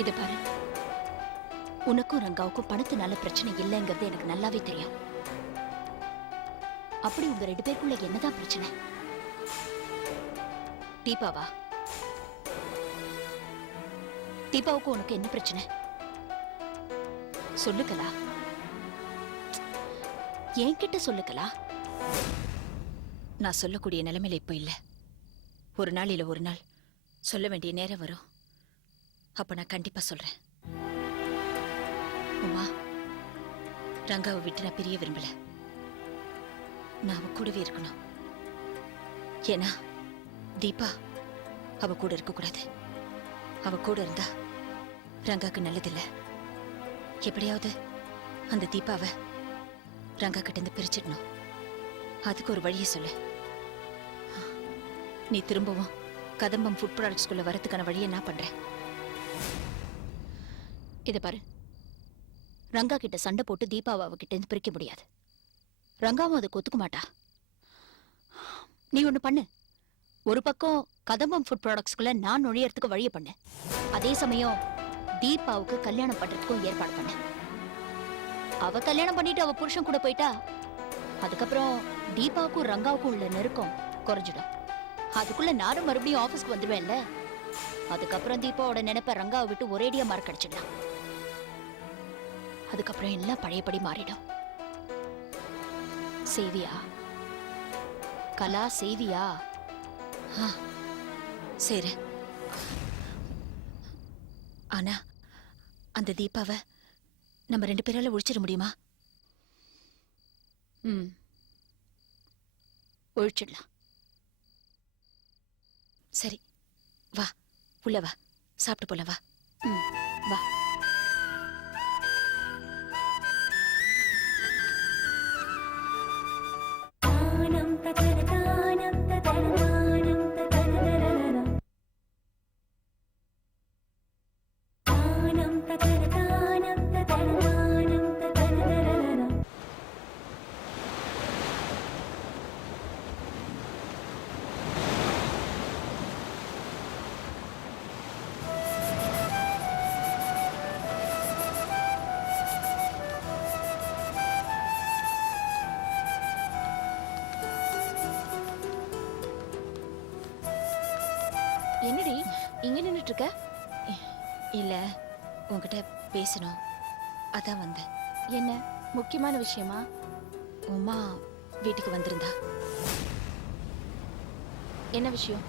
இத பாரு, உனக்கும் ரங்காவுக்கும் பணத்தினால பிரச்சனை இல்லைங்கிறது எனக்கு நல்லாவே தெரியும். அப்படி உங்க 2 பேருக்குள்ள என்னதான் பிரச்சனை? தீபாவா? தீபாவுக்கு உனக்கு என்ன பிரச்சனை சொல்லுக்கலா? என்கிட்ட சொல்லுக்கலா? நான் சொல்லக்கூடிய நிலைமையில இப்ப இல்ல. ஒரு நாள் இல்ல ஒரு நாள் சொல்ல வேண்டிய நேரம் வரும். அப்ப நான் கண்டிப்பா சொல்றேன். உமா, ரங்காவை விட்டு நான் பிரிய விரும்பல. நான் அவ கூடவே இருக்கணும். ஏன்னா தீபா அவ கூட இருக்க கூடாது. அவ கூட இருந்தா ரங்காக்கு நல்லதில்ல. எப்படியாவது அந்த தீபாவை ரங்கா கிட்ட இருந்து பிரிச்சிடணும். அதுக்கு ஒரு வழியை சொல்லு. நீ திரும்பவும் கதம்பம் ஃபுட் ப்ராடக்ட்ஸ்குள்ள வரதுக்கான வழியை நான் பண்றேன். இத பாரு, ரங்கா கிட்ட சண்டை போட்டு தீபாவை அவகிட்ட இருந்து பிரிக்க முடியாது. ரங்காவும் அதுக்கு ஒத்துக்க மாட்டா. நீ ஒண்ணு பண்ணு. ஒரு பக்கம் கதம்பம் ஃபுட் ப்ராடக்ட்ஸ்குள்ள நான் நுழையறதுக்கு வழியை பண்ணு. அதே சமயம் தீபாவுக்கு கல்யாணம் பண்றதுக்கும் ஏற்பாடு பண்ணு. அவ கல்யாணம் பண்ணிட்டு அவ புருஷன் கூட போயிட்டா அதுக்கப்புறம் தீபாவுக்கும் ரங்காவுக்கும் உள்ள நெருக்கம் குறைஞ்சிடும். அதுக்குள்ள நானும் மறுபடியும் ஆபீஸ்க்கு வந்துடுவேன்ல. அதுக்கப்புறம் தீபாவோட நினைப்ப ரங்காவை விட்டு ஒரேடியா மறக்கடிச்சிடலாம். அதுக்கப்புறம் எல்லாம் பழையபடி மாறிடும். செய்வியா கலா? செய்வியா? சரி. ஆனா அந்த தீபாவை நம்ம 2 பேரால ஒழிச்சிட முடியுமா? ஒழிச்சிடலாம். சரி, வா உள்ள வா, சாப்பிட்டு போலாம். வா. வா. என்னடி இங்க நின்னுட்டு இருக்க? இல்ல, உன்கிட்ட பேசணும், அதான் வந்தேன். என்ன முக்கியமான விஷயமா? உமா வீட்டுக்கு வந்திருந்தா. என்ன விஷயம்?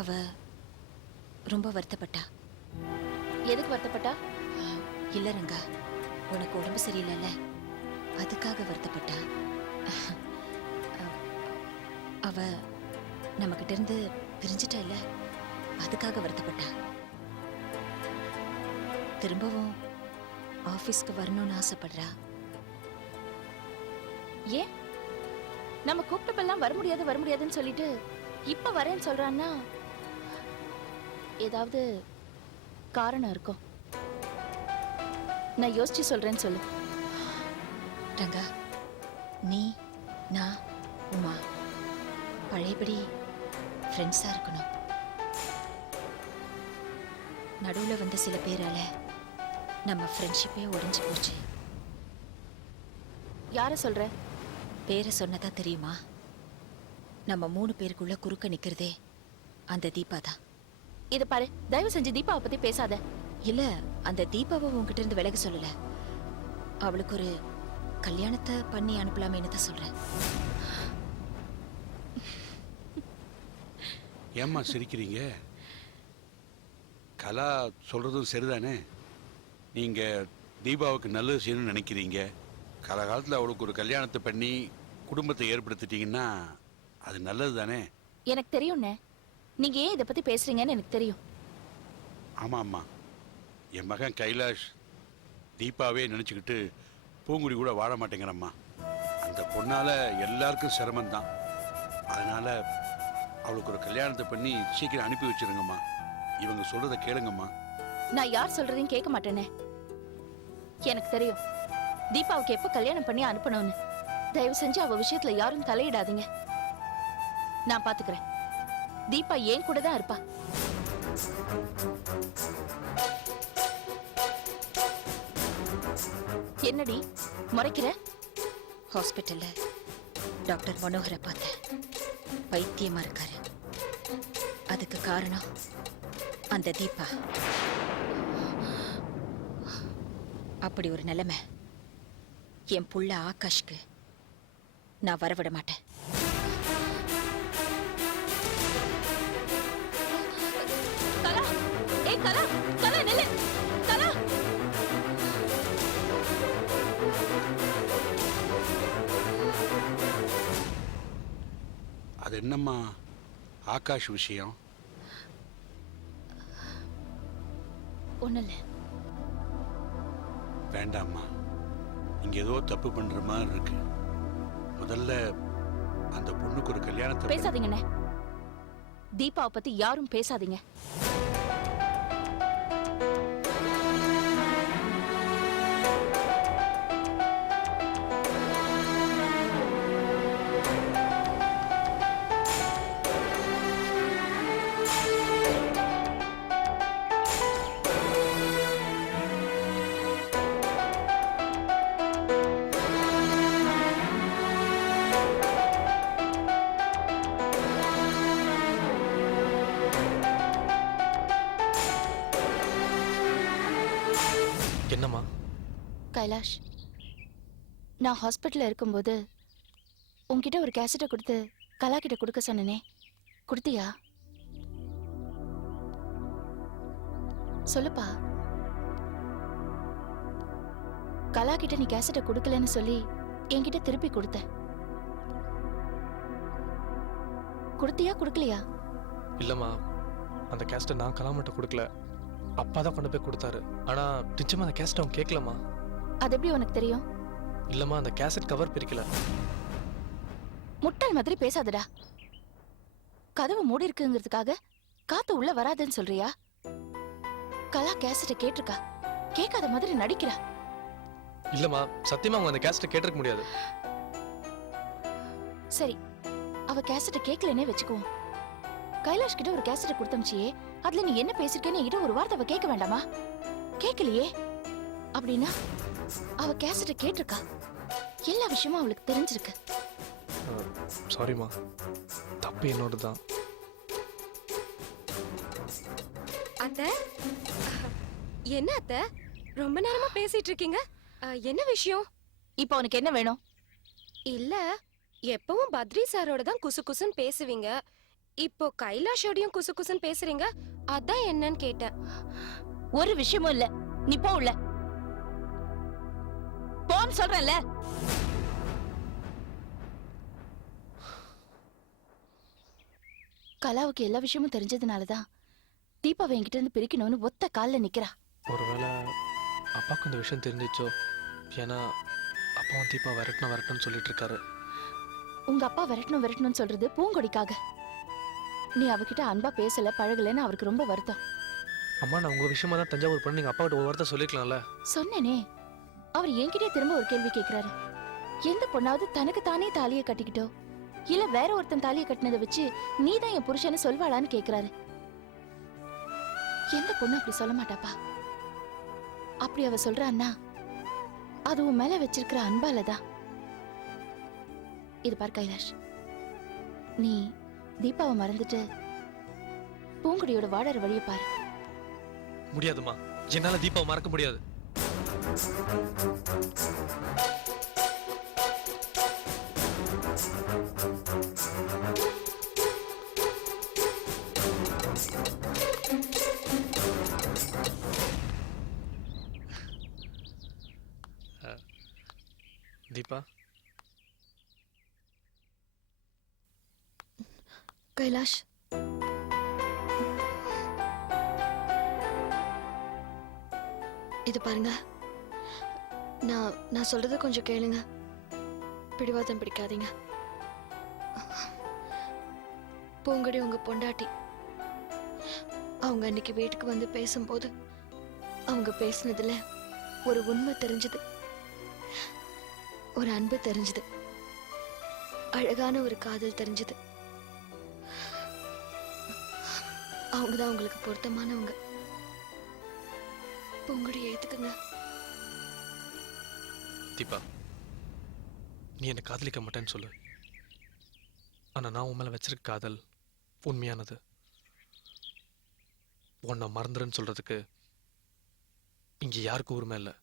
அவ ரொம்ப வருத்தப்பட்டா. எதுக்கு வருத்தப்பட்டா? இல்ல ரங்கா, உனக்கு உடம்பு சரியில்லைல்ல, அதுக்காக வருத்தப்பட்டா. அவ நம்ம கிட்ட இருந்து பிரிஞ்சிட்டா இல்ல, அதுக்காக வருத்தப்பட்டா. திரும்பவும் ஆபீஸ்க்கு வரணும்னு ஆசைப்படுறா. ஏன் நம்ம கூப்பிட்டப்பெல்லாம் வர முடியாதுன்னு சொல்லிட்டு இப்ப வரேன்னு சொல்றான்னா ஏதாவது காரணம் இருக்கும். நான் யோசிச்சு சொல்றேன்னு சொல்லு. ரங்கா, நீ, நான், உமா பழையபடி ஃப்ரெண்ட்ஸா இருக்கணும். நடுவுல வந்த சில பேரால நம்ம ஃப்ரெண்ட்ஷிப்பே உடைஞ்சு போச்சு. யார சொல்ற? பேரை சொன்னதா தெரியுமா? நம்ம 3 பேருக்குள்ள குறுக்க நிக்கிறதே அந்த தீபா தான். இத பாரு, தயவு செஞ்சு தீபாவை பத்தி பேசாத. இல்ல, அந்த தீபாவை உன்கிட்ட இருந்து விலக சொல்லல. அவளுக்கு ஒரு கல்யாணத்தை பண்ணி அனுப்பலாமேன்னு தான் சொல்றேன். ஏம்மா சிரிக்கிறீங்க? கலா சொல்றதும் சரிதானே. நீங்க தீபாவுக்கு நல்லது செய்யணும்னு நினைக்கிறீங்க. காலகாலத்தில் அவளுக்கு ஒரு கல்யாணத்தை பண்ணி குடும்பத்தை ஏற்படுத்திட்டீங்கன்னா அது நல்லது தானே. எனக்கு தெரியும்ண்ணே, நீங்க ஏன் இதை பத்தி பேசுறீங்கன்னு எனக்கு தெரியும். ஆமா ஆமா, என் மகன் கைலாஷ் தீபாவே நினைச்சுக்கிட்டு பூங்குடி கூட வாழ மாட்டேங்கிறம்மா. அந்த பொண்ணால எல்லாருக்கும் சிரமம்தான். அதனால அவளுக்கு ஒரு கல்யாணத்தை பண்ணி சீக்கிரம் அனுப்பி வச்சிருங்கம்மா. இவங்க சொல்றத கேளுங்கம்மா. நான் யார் சொல்றதையும் கேட்க மாட்டேனே. எனக்கு தெரியும் தீபாவுக்கு எப்ப கல்யாணம் பண்ணி அனுப்பணும்னு. தயவு செஞ்சு அவ விஷயத்துல யாரும் தலையிடாதீங்க. நான் பாத்துக்கிறேன். தீபா ஏன் கூட தான் இருப்பா. என்னடி முறைக்கிற? ஹாஸ்பிட்டல்ல டாக்டர் மனோகரை பார்த்தேன். பைத்தியமா இருக்காரு. அதுக்கு காரணம் அந்த தீபா. அப்படி ஒரு நிலைமை என் புள்ள ஆகாஷ்க்கு நான் வரவிட மாட்டேன். கலா, ஏய் கலா, கலா நில்லு, கலா. அது என்னம்மா ஆகாஷ் விஷயம்? ஒண்ணு இல்ல. வேண்டாம்மா, இங்க ஏதோ தப்பு பண்ற மாதிரி இருக்கு. முதல்ல அந்த பொண்ணுக்கு ஒரு கல்யாணத்தை பேசாதீங்கண்ணே. தீபாவை பத்தி யாரும் பேசாதீங்க. என்னம்மா? கைலாஷ், நான் ஹாஸ்பிட்டல்ல இருக்கும்போது உன்கிட்ட ஒரு கேசட்டை கொடுத்து கலா கிட்ட கொடுக்க சொன்னனே, கொடுத்தியா? சொல்லுப்பா. கலா கிட்ட நீ கேசட்டை கொடுக்கலன்னு சொல்லி என்கிட்ட திருப்பி கொடுத்த. கொடுத்தியா கொடுக்கலையா? இல்லம்மா, அந்த கேஸ்ட்டை நான் கலாமட்ட கொடுக்கல, அப்பா தான் கொண்டு போய் கொடுத்தாரு. ஆனா நிச்சயமா அந்த கேஸ்ட் அவன் கேட்கலம்மா. அது எப்படி உனக்கு தெரியும்? இல்லம்மா, அந்த கேசட் கவர் பிரிக்கல. முட்டாள் மாதிரி பேசாதடா. கதவு மூடி இருக்குங்கிறதுக்காக காத்து உள்ள வராதுன்னு சொல்றியா? கலா கேசட்டை கேட்டிருக்கா, கேட்காத மாதிரி நடிக்கிறா. இல்லம்மா, சத்தியமா அவங்க அந்த கேஸ்ட்டை கேட்டிருக்க முடியாது. சரி, அவ கேசட்டை கேட்கலன்னே வச்சுக்குவோம். கைலாஷ் கிட்ட ஒரு கேசட்டை கொடுத்தமிச்சியே, அதுல நீ என்ன பேசிருக்கேன்னு என்கிட்ட ஒரு வார்த்தை அவ கேட்க வேண்டாமா? கேட்கலையே. அப்படின்னா அவ கேசட்டை கேட்டிருக்கா. எல்லா விஷயமும் அவளுக்கு தெரிஞ்சிருக்கு. சாரிம்மா, தப்பு என்னோட தான். அத்தை, என்ன அத்தை ரொம்ப நேரமா பேசிட்டு இருக்கீங்க? என்ன விஷயம்? இப்போ உனக்கு என்ன வேணும்? இல்ல, எப்பவும் பத்ரி சாரோட தான் குசு குசுன்னு பேசுவீங்க. இப்போ கைலாஷோடையும் குசு குசுன்னு பேசுறீங்க. அதான் என்னன்னு கேட்டேன். ஒரு விஷயமும் இல்ல. நீ போ உள்ள. போன்னு சொல்றேன்ல. கலாவுக்கு எல்லா விஷயமும் தெரிஞ்சதுனாலதான் தீபாவை என்கிட்ட இருந்து பிரிக்கணும்னு ஒத்த கால்ல நிக்கிறா. ஒருவேளை அப்பாவுக்கு இந்த விஷயம் தெரிஞ்சிச்சோ? ஏன்னா அப்பாவும் தீபா வரட்டணும்னு சொல்லிட்டு இருக்காரு. உங்க அப்பா விரட்டணும்னு சொல்றது பூங்கொடிக்காக. நீ அவகிட்ட அன்பா பேசல பழகலன்னு அவருக்கு ரொம்ப வருத்தம். அம்மா, நான் உங்க விஷயமா தான் தஞ்சாவூர் பண்ணி நீங்க அப்பாவிட்ட ஒரு வார்த்தை சொல்லிக்கலாம்ல. சொன்னேனே. அவர் என்கிட்டே திரும்ப ஒரு கேள்வி கேட்கிறாரு. எந்த பொண்ணாவது தனக்கு தானே தாலியை கட்டிக்கிட்டோ இல்ல வேற ஒருத்தன் தாலியை கட்டினதை வச்சு நீதான் என் புருஷன்னு சொல்வாளான்னு கேக்குறாரு. எந்த பொண்ணு அப்படி சொல்ல மாட்டாப்பா. அப்படி அவ சொல்றான்னா அது உன் மேல வச்சிருக்கிற அன்பாலதான். இது பார் கைலாஷ், நீ தீபாவை மறந்துட்டு பூங்குடியோட வாழற வழியை பாரு. முடியாதுமா, என்னால தீபாவை மறக்க முடியாது. தீபா, கைலாஷ், இது பாருங்க, நான் சொல்றது கொஞ்சம் கேளுங்க. பிடிவாதம் பிடிக்காதீங்க. பூங்கடி உங்க பொண்டாட்டி. அவங்க அன்னைக்கு வீட்டுக்கு வந்து பேசும்போது அவங்க பேசினதுல ஒரு உண்மை தெரிஞ்சது, ஒரு அன்பு தெரிஞ்சது, அழகான ஒரு காதல் தெரிஞ்சது. அவங்கதான் உங்களுக்கு பொருத்தமானவங்க. பூங்குடி ஏத்துக்குங்க. தீபா, நீ என்னை காதலிக்க மாட்டேன்னு சொல்லு. ஆனா நான் உன் மேல வச்சிருக்க காதல் உண்மையானது. உன்னை மறந்துருன்னு சொல்றதுக்கு இங்க யாருக்கும் உரிமை இல்லை.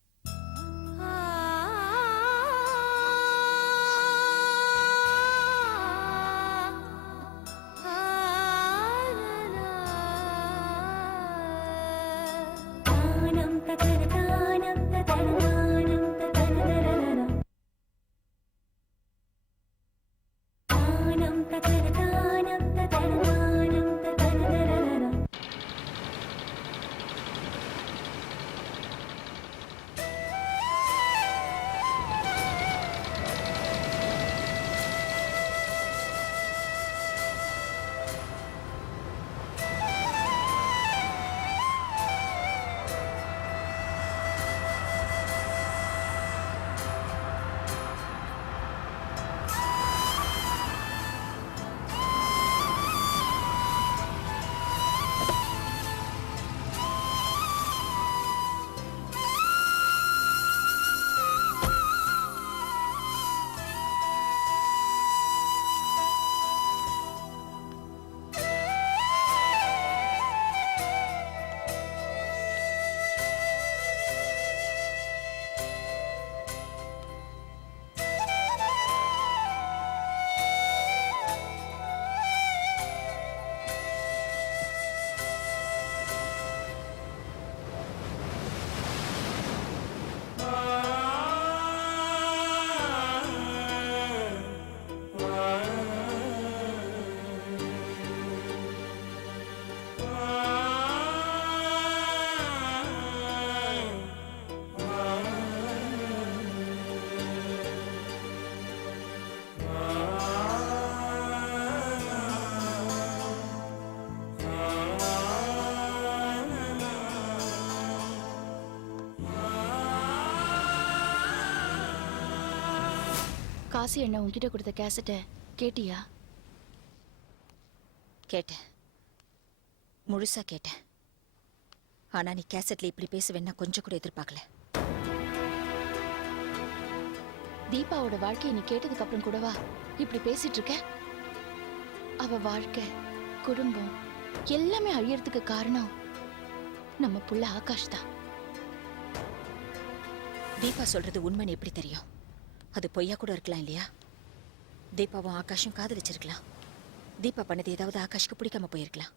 காசி அண்ணா உன்கிட்ட கொடுத்த கேசட்டை கேட்டியா? கேட்டேன், முழுசா கேட்டேன். ஆனா நீ கேசட்ல இப்படி பேசுவேன்னா கொஞ்சம் கூட எதிர்பார்க்கல. தீபாவோட வாழ்க்கையை நீ கேட்டதுக்கு அப்புறம் கூடவா இப்படி பேசிட்டு இருக்க? அவ வாழ்க்கை, குடும்பம் எல்லாமே அழியறதுக்கு காரணம் நம்ம புள்ள ஆகாஷ் தான். தீபா சொல்றது உண்மைன்னு எப்படி தெரியும்? அது பொய்யா கூட இருக்கலாம் இல்லையா? தீபாவும் ஆகாஷும் காதலிச்சிருக்கலாம். தீபா பண்ணது ஏதாவது ஆகாஷ்க்கு பிடிக்காம போயிருக்கலாம்.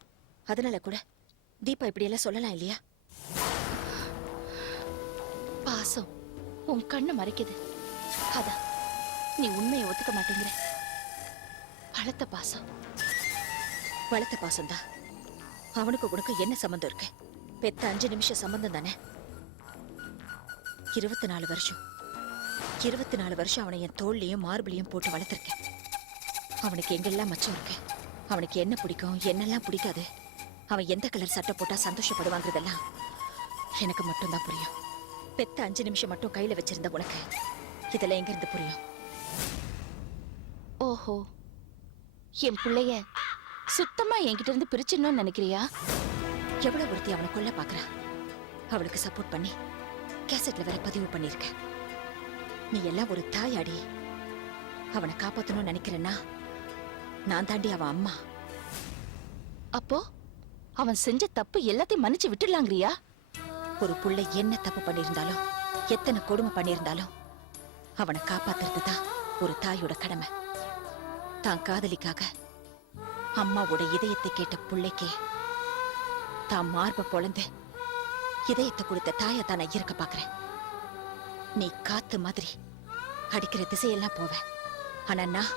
அதனால கூட தீபா இப்படி எல்லாம் சொல்லலாம் இல்லையா? பாசம் உன் கண்ணை மறைக்குது. அதான் நீ உண்மையை ஒத்துக்க மாட்டேங்கிற. வளர்த்த பாசம். வளர்த்த பாசம்தான். அவனுக்கு உனக்கு என்ன சம்பந்தம் இருக்கு? பெத்த 5 நிமிஷம் சம்பந்தம் தானே. 24 வருஷம் 24 வருஷம் அவனை என் தோல்லையும் மார்பிளையும் போட்டு வளர்த்திருக்கேன். அவனுக்கு எங்கெல்லாம் மச்சம் இருக்கு, அவனுக்கு என்ன பிடிக்கும் என்னெல்லாம் பிடிக்காது, அவன் எந்த கலர் சட்டை போட்டா சந்தோஷப்படுவாங்கிறதெல்லாம் எனக்கு மட்டும்தான் புரியும். பெத்த 5 நிமிஷம் மட்டும் கையில வச்சிருந்த உனக்கு இதெல்லாம் எங்க இருந்து புரியும்? ஓஹோ, என் பிள்ளைய சுத்தமா என்கிட்ட இருந்து பிரிச்சிடணும்னு நினைக்கிறியா? எவ்வளவு ஒருத்தி அவனை கொல்ல பாக்குறா. அவளுக்கு சப்போர்ட் பண்ணி கேசட்ல வேற பதிவு பண்ணிருக்க. நீ எல்லாம் ஒரு தாயாடி. அவனை காப்பாத்தணும்னு நினைக்கிறேன்னா நான் தாண்டி அவன் அம்மா. அப்போ அவன் செஞ்ச தப்பு எல்லாத்தையும் மன்னிச்சு விட்டுடலாங்கிறியா? ஒரு புள்ள என்ன தப்பு பண்ணியிருந்தாலும் எத்தனை கொடுமை பண்ணியிருந்தாலும் அவனை காப்பாத்துறது தான் ஒரு தாயோட கடமை. தான் காதலிக்காக அம்மாவோட இதயத்தை கேட்ட புள்ளைக்கே தான் மார்ப பொழந்து இதயத்தை கொடுத்த தாயை தான் நான் இருக்க பாக்குறேன். நீ காத்து மாதிரி அடிக்கிற திசையெல்லாம் போவ. ஆனா நான்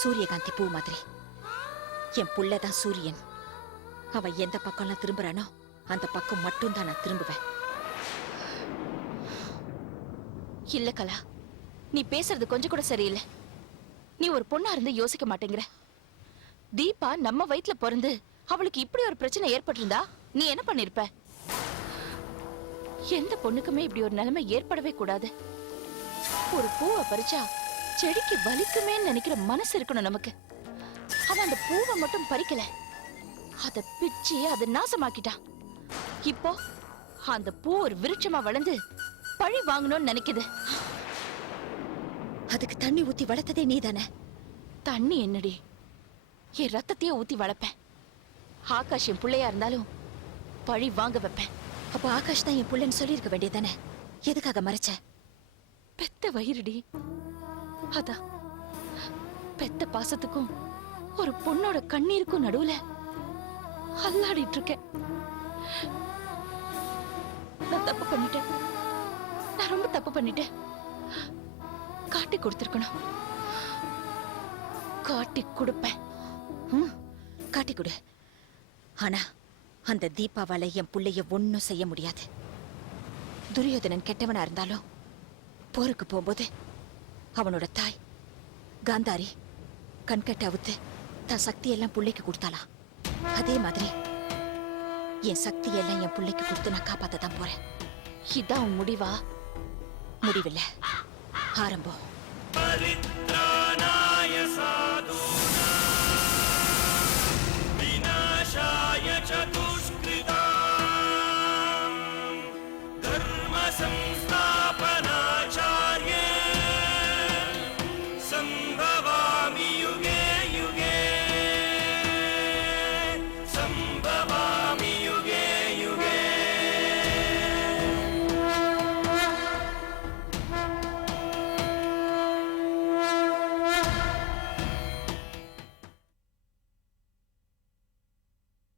சூரியகாந்தி பூ மாதிரி. என் புள்ளதான் சூரியன். அவன் எந்த பக்கம்லாம் திரும்புறானோ அந்த பக்கம் மட்டும் தான் நான் திரும்புவேன். இல்ல கலா, நீ பேசுறது கொஞ்சம் கூட சரியில்லை. நீ ஒரு பொண்ணா இருந்து யோசிக்க மாட்டேங்கிற. தீபா நம்ம வயித்துல பிறந்து அவளுக்கு இப்படி ஒரு பிரச்சனை ஏற்பட்டிருந்தா நீ என்ன பண்ணிருப்ப? எந்த பொண்ணுக்குமே இப்படி ஒரு நிலைமை ஏற்படவே கூடாது. ஒரு பூவை பறிச்சா செடிக்கு வலிக்குமேன்னு நினைக்கிற மனசு இருக்கணும் நமக்கு. அவன் அந்த பூவை மட்டும் பறிக்கல, அத பிச்சு அத நாசமாக்கிட்டான். இப்போ அந்த பூ ஒரு விருட்சமா வளர்ந்து பழி வாங்கணும்னு நினைக்குது. அதுக்கு தண்ணி ஊத்தி வளர்த்ததே நீதானே? தண்ணி என்னடி, என் ரத்தத்தையே ஊத்தி வளர்ப்பேன். ஆகாஷ் என் பிள்ளையா இருந்தாலும் பழி வாங்க வைப்பேன். அப்ப ஆகாஷ் தான் என் புள்ளன்னு சொல்லியிருக்க வேண்டியதானே? எதுக்காக மறைச்ச? பெத்த வயிறுடி, அதான் பெத்த பாசத்துக்கும் ஒரு பொண்ணோட கண்ணீருக்கும் நடுவுல அல்லாடிட்டு இருக்கேன். நான் தப்பு பண்ணிட்டேன். நான் ரொம்ப தப்பு பண்ணிட்டேன். காட்டி கொடுத்திருக்கணும். காட்டி கொடுப்பேன். காட்டி கொடு. ஆனா அந்த தீபாவால என் புள்ளைய ஒன்னும் செய்ய முடியாது. துரியோதனன் கெட்டவனா இருந்தாலும் போருக்கு போகும்போது அவனோட தாய் காந்தாரி கண்கட்ட அவுத்து தன் சக்தி எல்லாம் புள்ளைக்கு கொடுத்தாளா? அதே மாதிரி என் சக்தி எல்லாம் என் புள்ளைக்கு கொடுத்து நான் காப்பாத்ததான் போறேன். இதான் உன் முடிவா? முடிவில்ல, ஆரம்பம். परित्राणाय साधूनां विनाशाय च दुष्कृतां धर्म संस्था